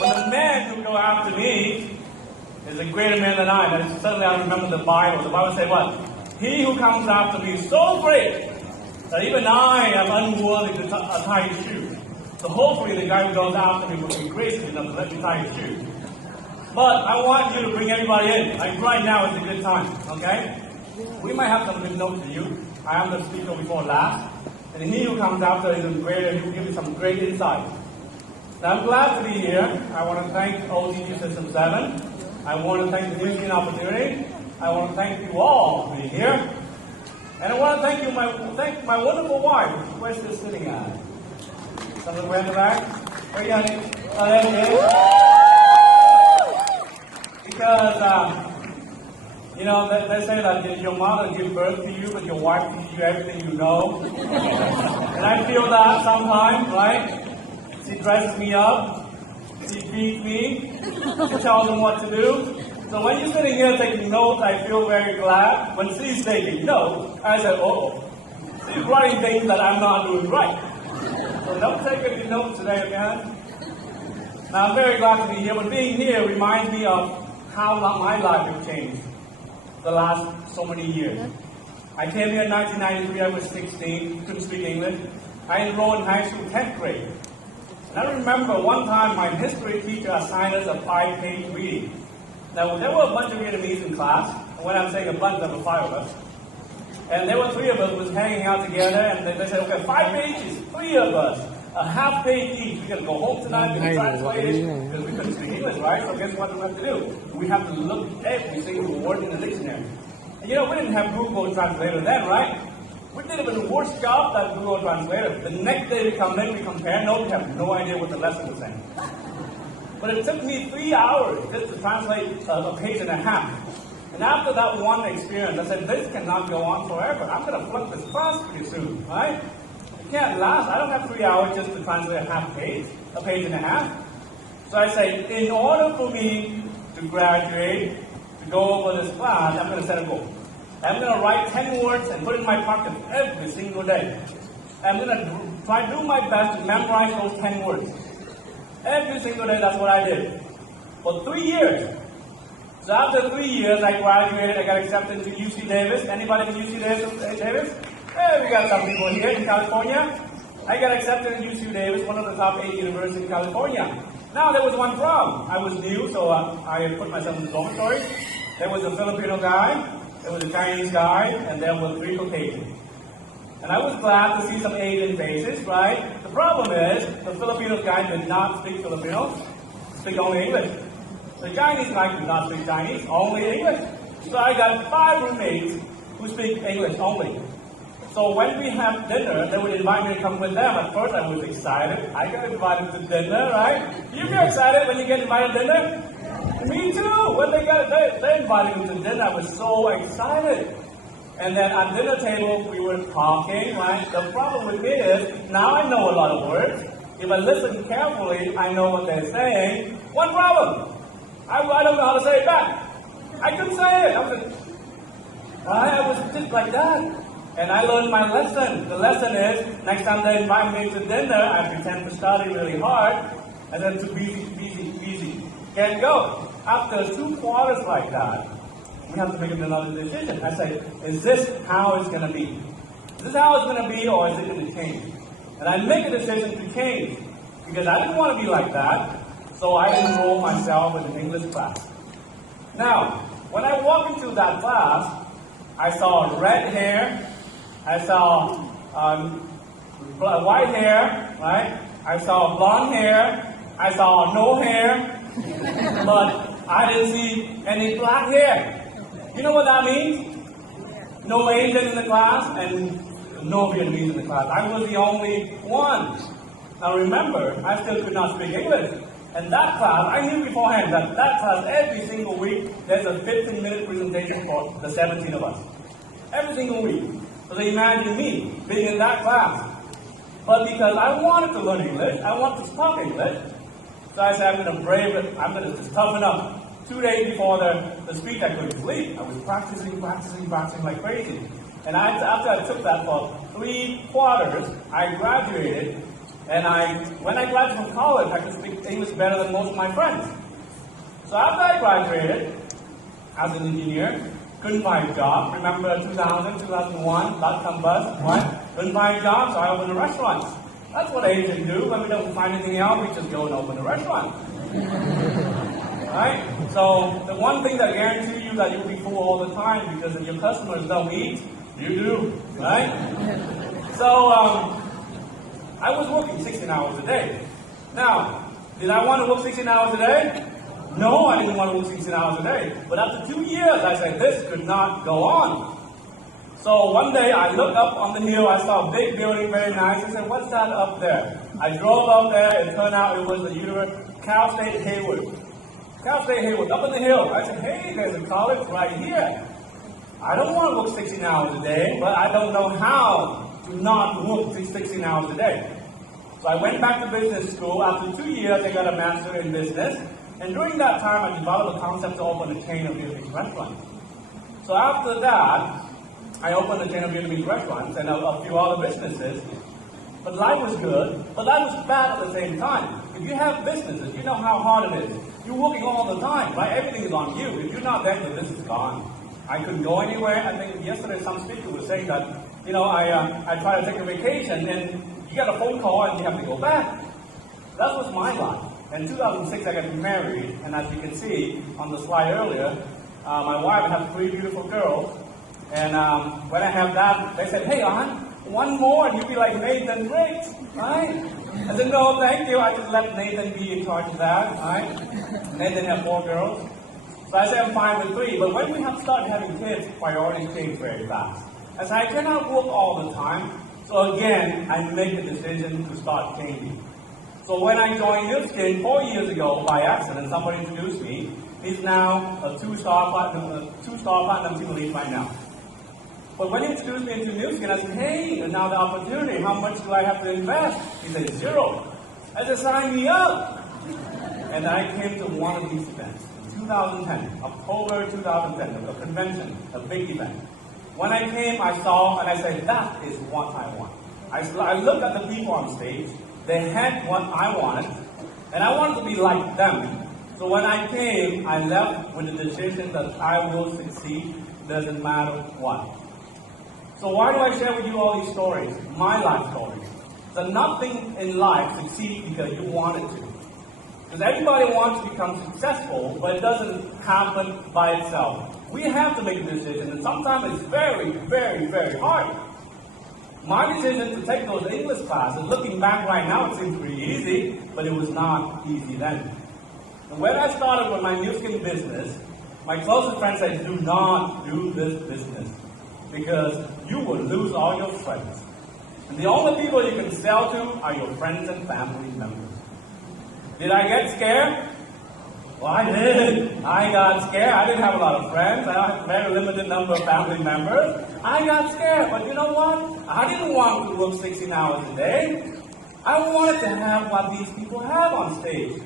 But the man who go after me is a greater man than I. And suddenly I remember the Bible. The Bible said what? He who comes after me is so great that even I am unworthy to tie his shoe. So hopefully the guy who goes after me will be gracious enough to let me tie his shoe. But I want you to bring everybody in. Like right now is a good time, okay? We might have some good notes for you. I am the speaker before last. And he who comes after is greater, he will give you some great insight. Now I'm glad to be here. I want to thank OTG System 7. I want to thank the Nguyen opportunity. I want to thank you all for being here. And I want to thank my wonderful wife. Where's she sitting at? Someone way in the back? Where you honey? Oh, there she is. Because, you know, they say that your mother gives birth to you, but your wife teaches you everything you know. And I feel that sometimes, right? She dresses me up. She feeds me. She tells me what to do. So when you're sitting here taking notes, I feel very glad. When she's taking notes, I say, oh, she's writing things that I'm not doing right. So don't take any notes today, again. Now I'm very glad to be here, but being here reminds me of how my life has changed the last so many years. I came here in 1993, I was 16, couldn't speak English. I enrolled in high school 10th grade. And I remember one time my history teacher assigned us a 5-page reading. Now, there were a bunch of Vietnamese in class, and when I'm saying a bunch, there were 5 of us. And there were 3 of us was hanging out together, and they said, okay, 5 pages, 3 of us, a half page each. We got to go home tonight, we can translate it, because we couldn't speak English, right? So guess what we have to do? We have to look every single word in the dictionary. And you know, we didn't have Google Translator then, right? We did even a worse job than Google Translator. The next day we come in, we compare notes, we have no idea what the lesson was saying. But it took me 3 hours just to translate a page and a half. And after that one experience, I said, this cannot go on forever. I'm going to flunk this class pretty soon, right? It can't last. I don't have 3 hours just to translate a page and a half. So I say, in order for me to graduate, to go over this class, I'm going to set a goal. I'm going to write 10 words and put it in my pocket every single day. I'm going to try to do my best to memorize those 10 words. Every single day, that's what I did. For 3 years. So after 3 years, I graduated. I got accepted to UC Davis. Anybody from UC Davis? Hey, we got some people here in California. I got accepted to UC Davis, one of the top 8 universities in California. Now, there was one problem. I was new, so I put myself in the dormitory. There was a Filipino guy, there was a Chinese guy, and there were 3 Caucasians. And I was glad to see some Asian faces, right? The problem is, the Filipino guy did not speak Filipino, speak only English. The Chinese guy did not speak Chinese, only English. So I got 5 roommates who speak English only. So when we have dinner, they would invite me to come with them. At first I was excited. I got invited to dinner, right? You get excited when you get invited to dinner? Me too! When they invited me to dinner, I was so excited. And then at dinner table, we were talking, right? The problem with me is, now I know a lot of words. If I listen carefully, I know what they're saying. One problem. I don't know how to say it back. I couldn't say it. I was just like that. And I learned my lesson. The lesson is, next time they invite me to dinner, I pretend to study really hard, and then too busy. Can't go. After 2 quarters like that, we have to make another decision. I say, is this how it's going to be? Is this how it's going to be, or is it going to change? And I make a decision to change, because I didn't want to be like that, so I enrolled myself in an English class. Now, when I walked into that class, I saw red hair, I saw white hair, right? I saw blonde hair, I saw no hair, but I didn't see any black hair. You know what that means? No Asian in the class and no Vietnamese in the class. I was the only one. Now remember, I still could not speak English. And that class, I knew beforehand that class every single week, there's a 15-minute presentation for the 17 of us. Every single week. So they imagine me being in that class. But because I wanted to learn English, I wanted to talk English, so I said, I'm going to brave it, I'm going to just toughen up. 2 days before the speech, I couldn't sleep. I was practicing like crazy. And after I took that for 3 quarters, I graduated. And when I graduated from college, I could speak English better than most of my friends. So after I graduated as an engineer, couldn't find a job. Remember 2000, 2001, dot-com bust, right? Couldn't find a job, so I opened a restaurant. That's what Asians do. When we don't find anything else, we just go and open a restaurant. Right? So the one thing that guarantees you that you'll be full all the time, because if your customers don't eat, you do, right? So I was working 16 hours a day. Now, did I want to work 16 hours a day? No, I didn't want to work 16 hours a day. But after 2 years, I said, this could not go on. So one day, I looked up on the hill, I saw a big building, very nice. I said, what's that up there? I drove up there, it turned out it was the Cal State Hayward. Cal State Hayward, up on the hill. I said, hey, there's a college right here. I don't want to work 16 hours a day, but I don't know how to not work 16 hours a day. So I went back to business school. After 2 years, I got a master in business. And during that time, I developed a concept to open a chain of Vietnamese restaurants. So after that, I opened a chain of Vietnamese restaurants and a few other businesses. But life was good, but life was bad at the same time. If you have businesses, you know how hard it is. You're working all the time, right? Everything is on you. If you're not there, the business is gone. I couldn't go anywhere. I think yesterday some speaker was saying that, I try to take a vacation and you get a phone call and you have to go back. That was my life. In 2006, I got married, and as you can see on the slide earlier, my wife has 3 beautiful girls. And when I have that, they said, hey, An, one more and you'll be like Nathan Riggs, right? I said, no, thank you. I just let Nathan be in charge of that, right? Nathan had 4 girls. So I said, I'm fine with 3. But when we have started having kids, priorities change very fast. I said, I cannot work all the time. So again, I make the decision to start changing. So when I joined Nu Skin 4 years ago by accident, somebody introduced me. He's now a 2-star platinum team lead right now. But when he introduced me into Nu Skin, I said, hey, and now the opportunity, how much do I have to invest? He said, 0. I said, sign me up. And I came to one of these events in 2010, October 2010, a convention, a big event. When I came, I saw, and I said, that is what I want. I looked at the people on stage. They had what I wanted, and I wanted to be like them. So when I came, I left with the decision that I will succeed, doesn't matter what. So why do I share with you all these stories, my life stories? So nothing in life succeeds because you want it to. Because everybody wants to become successful, but it doesn't happen by itself. We have to make a decision, and sometimes it's very, very, very hard. My decision to take those English classes, looking back right now, it seems pretty easy, but it was not easy then. And when I started with my Nu Skin business, my closest friends said, do not do this business, because you will lose all your friends. And the only people you can sell to are your friends and family members. Did I get scared? Well, I did. I got scared. I didn't have a lot of friends. I had a very limited number of family members. I got scared. But you know what? I didn't want to work 16 hours a day. I wanted to have what these people have on stage.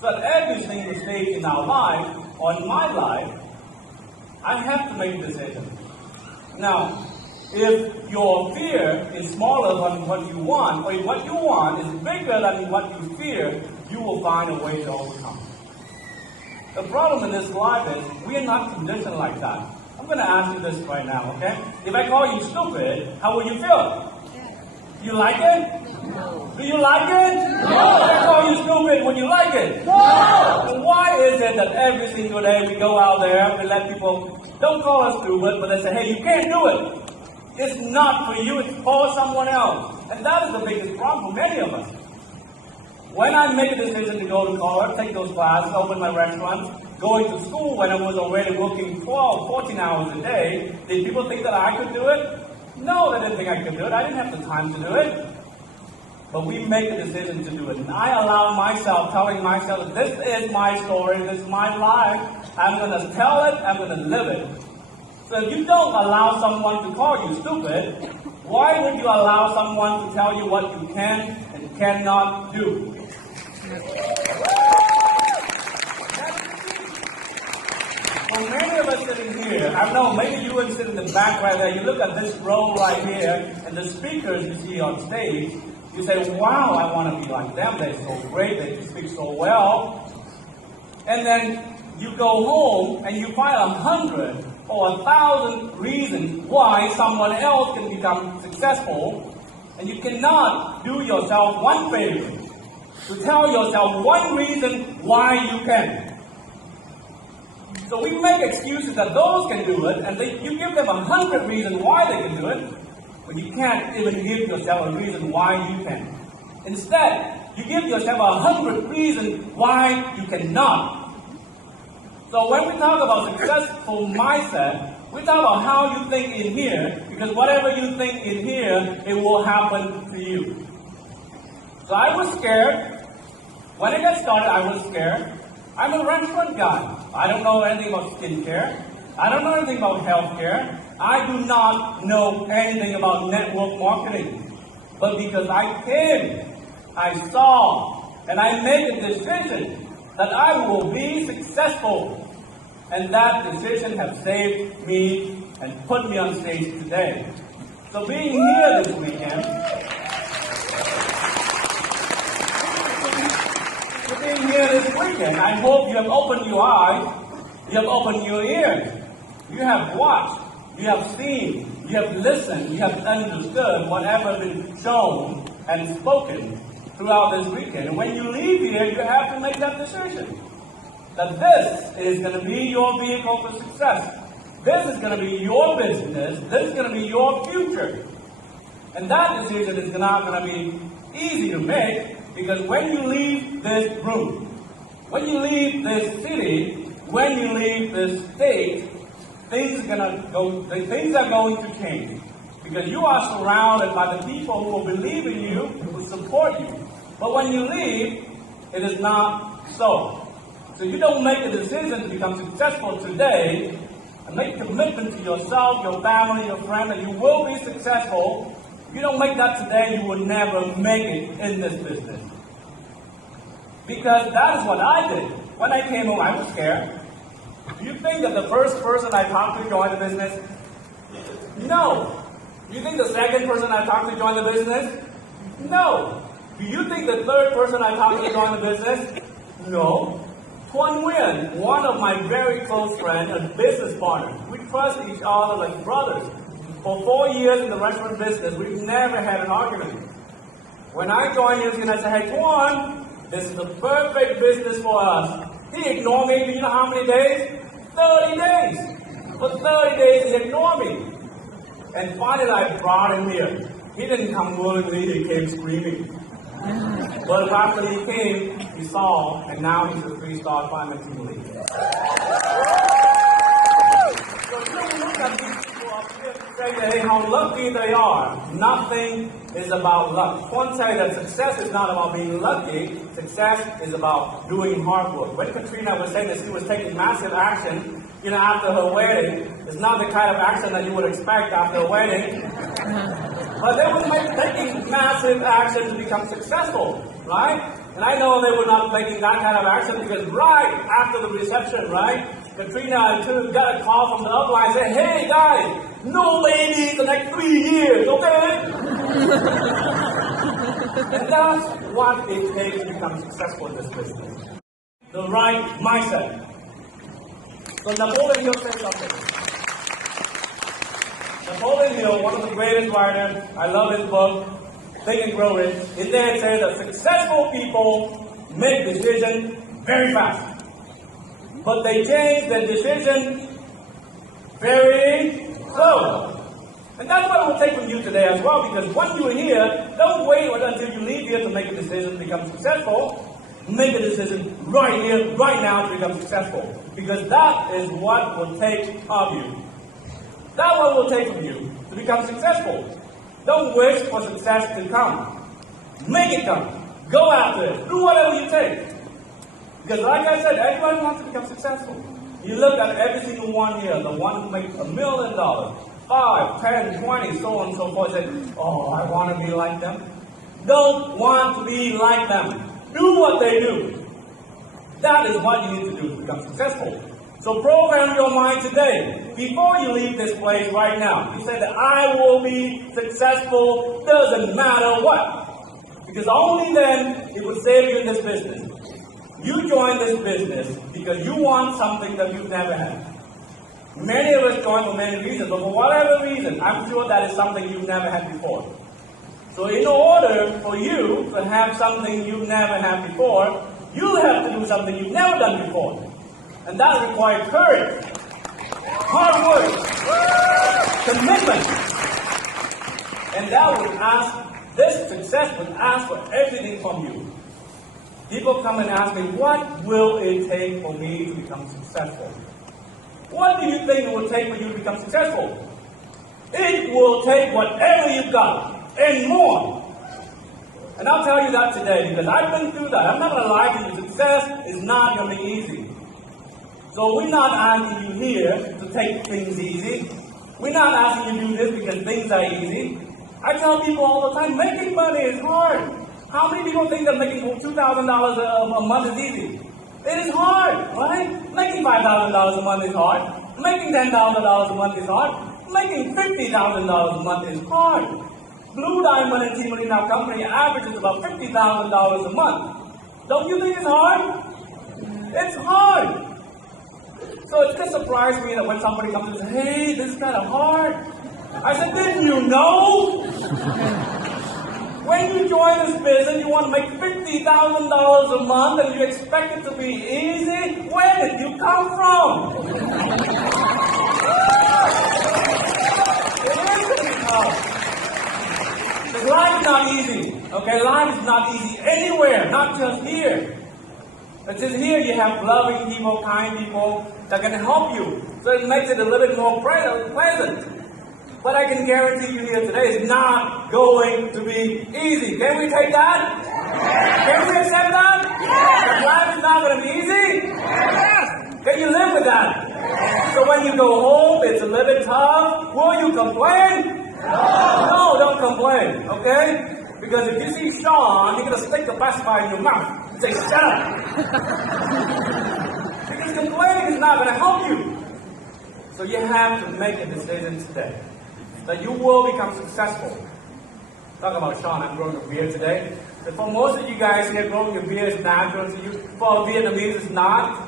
So at every single stage in our life, or in my life, I have to make a decision. Now, if your fear is smaller than what you want, or if what you want is bigger than what you fear, you will find a way to overcome. The problem in this life is we are not conditioned like that. I'm going to ask you this right now, okay? If I call you stupid, how will you feel? You like it? No. Do you like it? No. If I call you stupid, would you like it? No. And why is it that every single day we go out there and we let people, don't call us stupid, but they say, hey, you can't do it. It's not for you, it's for someone else. And that is the biggest problem for many of us. When I make a decision to go to college, take those classes, open my restaurants, going to school when I was already working 12, 14 hours a day, did people think that I could do it? No, they didn't think I could do it. I didn't have the time to do it. But we make a decision to do it. And I allow myself, telling myself, this is my story, this is my life. I'm going to tell it, I'm going to live it. So if you don't allow someone to call you stupid, why would you allow someone to tell you what you can and cannot do? For many of us sitting here, I know maybe you would sit in the back right there, you look at this row right here, and the speakers you see on stage, You say, wow, I want to be like them. They're so great. They speak so well. And then you go home and you find 100 or 1,000 reasons why someone else can become successful. And you cannot do yourself one favor to tell yourself one reason why you can. So we make excuses that those can do it, and you give them 100 reasons why they can do it, but you can't even give yourself a reason why you can. Instead, you give yourself 100 reasons why you cannot. So when we talk about successful mindset, we talk about how you think in here, because whatever you think in here, it will happen to you. So I was scared. When I got started, I was scared. I'm a restaurant guy. I don't know anything about skincare. I don't know anything about healthcare. I do not know anything about network marketing. But because I came, I saw, and I made a decision that I will be successful. And that decision has saved me and put me on stage today. So being here this weekend, I hope you have opened your eyes, you have opened your ears, you have watched, you have seen, you have listened, you have understood whatever has been shown and spoken throughout this weekend. And when you leave here, you have to make that decision. That this is going to be your vehicle for success. This is going to be your business. This is going to be your future. And that decision is not going to be easy to make, because when you leave this room, when you leave this city, when you leave this state, things are going to change. Because you are surrounded by the people who will believe in you, who will support you. But when you leave, it is not so. So you don't make a decision to become successful today, and make a commitment to yourself, your family, your friend, that you will be successful. If you don't make that today, you will never make it in this business. Because that is what I did. When I came home, I was scared. Do you think that the first person I talked to joined the business? No. Do you think the second person I talked to joined the business? No. Do you think the third person I talked to joined the business? No. Nguyen, one of my very close friends and business partners. We trust each other like brothers. For 4 years in the restaurant business, we've never had an argument. When I joined him, I said, hey, Nguyen, this is the perfect business for us. He ignored me, do you know how many days? 30 days. For 30 days, he ignored me. And finally, I brought him here. He didn't come willingly, he came screaming. But after he came, he saw, and now he's a 3-star climate team leader. So you don't look at these people up here and say that, hey, how lucky they are. Nothing is about luck. I want to tell you that success is not about being lucky. Success is about doing hard work. When Katrina was saying that she was taking massive action, after her wedding, it's not the kind of action that you would expect after a wedding. But they were taking massive action to become successful, right? And I know they were not making that kind of action because right after the reception, right, Katrina and Tim got a call from the upline saying, hey guys, no babies the next 3 years, okay? And that's what it takes to become successful in this business. The right mindset. So Napoleon Hill said something. Napoleon Hill, one of the greatest writers, I love his book, Think and Grow Rich. In there it says that successful people make decisions very fast. But they change their decision very slow. And that's what it will take from you today as well, because when you're here, don't wait until you leave here to make a decision to become successful. Make a decision right here, right now to become successful. Because that is what will take of you. That's what will take from you to become successful. Don't wish for success to come. Make it come. Go after it. Do whatever you take. Because like I said, everybody wants to become successful. You look at every single one here, the one who makes $1 million, 5, 10, 20, so on and so forth, say, oh, I want to be like them. Don't want to be like them. Do what they do. That is what you need to do to become successful. So program your mind today. Before you leave this place right now, you say that I will be successful, doesn't matter what. Because only then it will save you in this business. You join this business because you want something that you've never had. Many of us join for many reasons, but for whatever reason, I'm sure that is something you've never had before. So in order for you to have something you've never had before, you'll have to do something you've never done before. And that requires courage, hard work, commitment. And that would ask, this success would ask for everything from you. People come and ask me, what will it take for me to become successful? What do you think it will take for you to become successful? It will take whatever you've got and more. And I'll tell you that today because I've been through that. I'm not going to lie to you. Success is not going to be easy. So we're not asking you here to take things easy. We're not asking you to do this because things are easy. I tell people all the time, making money is hard. How many people think that making $2,000 a month is easy? It is hard, right? Making $5,000 a month is hard. Making $10,000 a month is hard. Making $50,000 a month is hard. Blue Diamond and Team Marina Company averages about $50,000 a month. Don't you think it's hard? It's hard. So it just surprised me that when somebody comes and says, hey, this is kind of hard. I said, didn't you know? When you join this business, you want to make $50,000 a month and you expect it to be easy? Where did you come from? It isn't tough. Life is not easy. Okay, life is not easy anywhere, not just here. But just here you have loving people, kind people that can help you. So it makes it a little bit more pleasant. But I can guarantee you here today, it's not going to be easy. Can we take that? Can we accept that? That life is not going to be easy? Can you live with that? So when you go home, it's a little bit tough. Will you complain? No, don't complain, okay? Because if you see Sean, you're going to stick the pacifier in your mouth and say, shut up. Because complaining is not going to help you. So you have to make a decision today that you will become successful. Talk about Sean, I'm growing a beard today. But for most of you guys here, growing a beard is natural to you. For Vietnamese, it's not.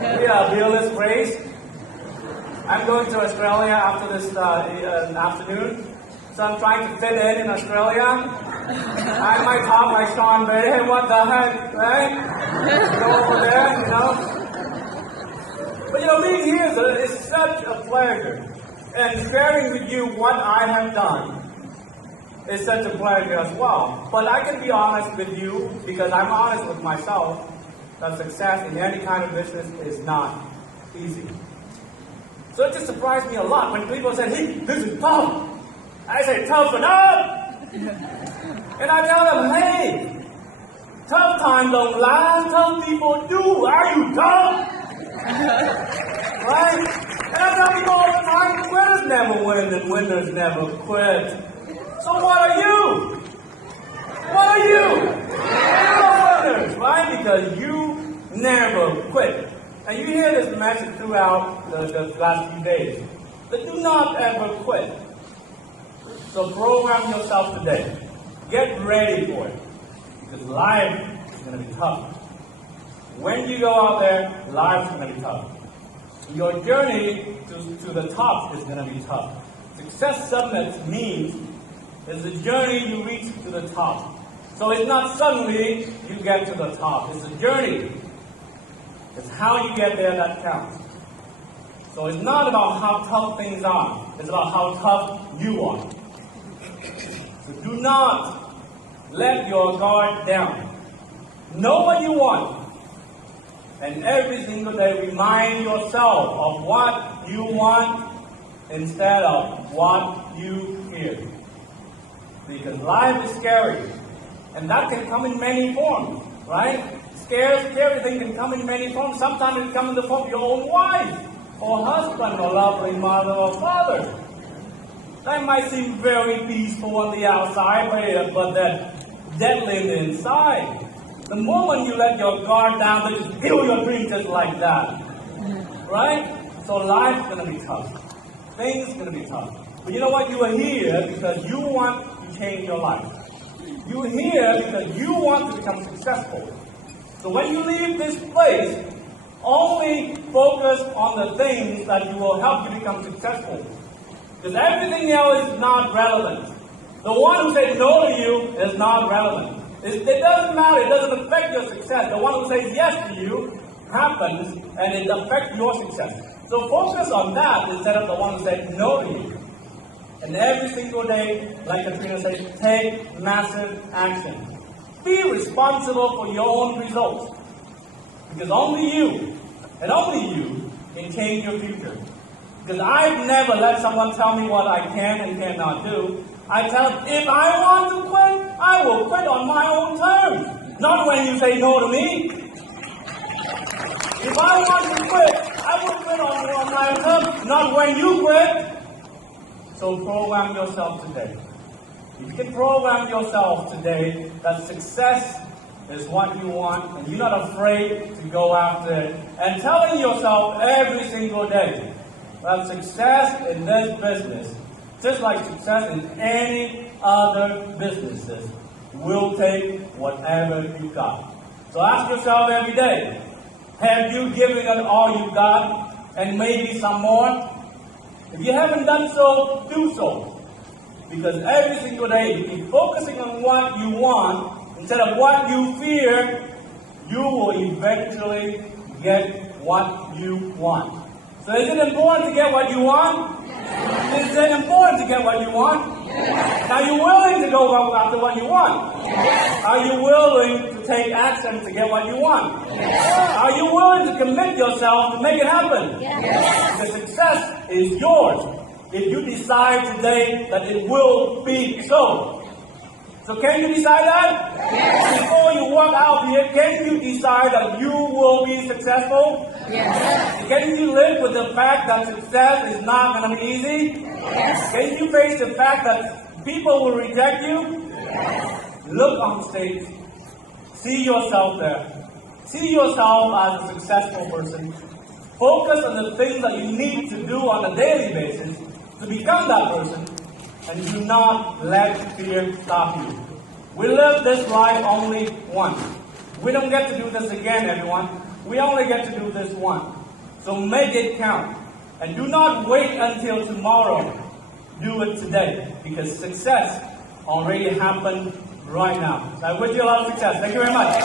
We are a beardless race. I'm going to Australia after this afternoon. So I'm trying to fit in Australia. I might talk like Sean, but hey, what the heck, right? Go over there, you know. But being here is such a pleasure. And sharing with you what I have done is such a pleasure as well. But I can be honest with you, because I'm honest with myself, that success in any kind of business is not easy. So it just surprised me a lot when people say, hey, this is tough. I say, toughen up. And I tell them, hey, tough times don't last, tough people do. Are you tough? Right? And I tell people all the time, quitters never win and winners never quit. So what are you? What are you? You're winners, right? Because you never quit. And you hear this message throughout the last few days. But do not ever quit. So program yourself today. Get ready for it. Because life is going to be tough. When you go out there, life is going to be tough. Your journey to the top is going to be tough. Success Summit means it's the journey you reach to the top. So it's not suddenly you get to the top. It's a journey. It's how you get there that counts. So it's not about how tough things are. It's about how tough you are. So do not let your guard down. Know what you want. And every single day remind yourself of what you want instead of what you fear. Because life is scary. And that can come in many forms, right? Scary thing can come in many forms. Sometimes it can come in the form of your own wife, or husband, or lovely mother, or father. That might seem very peaceful on the outside, but that's deadly in the inside. The moment you let your guard down, they just kill your dreams just like that. Right? So life's going to be tough. Things are going to be tough. But you know what? You are here because you want to change your life. You're here because you want to become successful. So when you leave this place, only focus on the things that will help you become successful. Because everything else is not relevant. The one who says no to you is not relevant. It doesn't matter. It doesn't affect your success. The one who says yes to you happens, and it affects your success. So focus on that instead of the one who said no to you. And every single day, like Katrina says, take massive action. Be responsible for your own results. Because only you, and only you, can change your future. Because I've never let someone tell me what I can and cannot do. I tell them, if I want to quit, I will quit on my own terms. Not when you say no to me. If I want to quit, I will quit on my own terms. Not when you quit. So program yourself today. If you can program yourself today that success is what you want, and you're not afraid to go after it, and telling yourself every single day that success in this business, just like success in any other businesses, will take whatever you got. So ask yourself every day, have you given it all you got, and maybe some more? If you haven't done so, do so. Because every single day, if you keep focusing on what you want instead of what you fear, you will eventually get what you want. So is it important to get what you want? Yes. Is it important to get what you want? Yes. Are you willing to go after what you want? Yes. Are you willing to take action to get what you want? Yes. Are you willing to commit yourself to make it happen? Yes. The success is yours if you decide today that it will be so. So can you decide that? Yes. Before you walk out here, can you decide that you will be successful? Yes. Can you live with the fact that success is not going to be easy? Yes. Can you face the fact that people will reject you? Yes. Look on stage. See yourself there. See yourself as a successful person. Focus on the things that you need to do on a daily basis to become that person. And do not let fear stop you. We live this life only once. We don't get to do this again, everyone. We only get to do this once. So make it count. And do not wait until tomorrow. Do it today. Because success already happened right now. So I wish you a lot of success. Thank you very much.